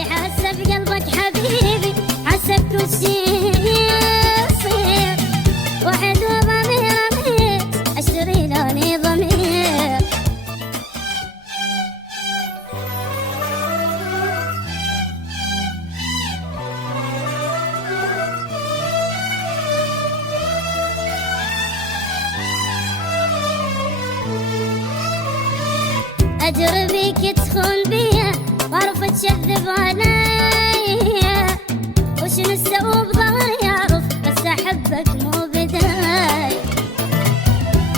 حاسه بقلبك حبيبي، حاسه بكل شي يصير، وحد وضمير امير، اشتري لوني ضمير. اجربيك تخون بيا واعرف تكذب عليا، وشنو السوء بظهري يعرف بس احبك مو بداي.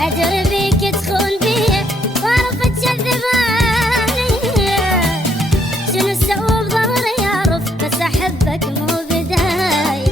اجربيك تخون بيا واعرف تكذب عليا، شنو السوء بظهري يعرف بس احبك مو بداي.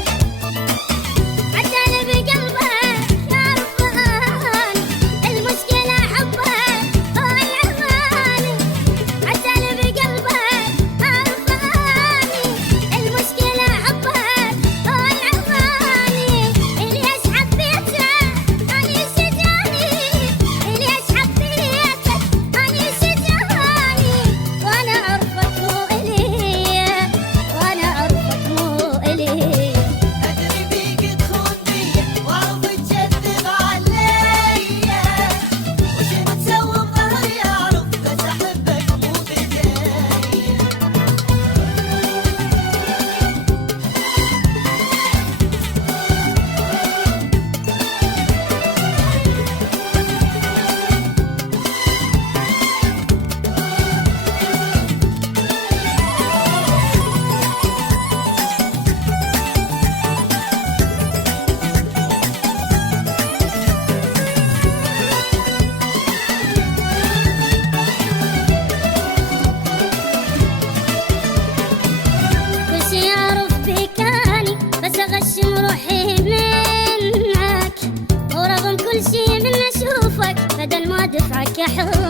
اغشم روحي منك، ورغم كل شي من اشوفك بدل ما دفعك احب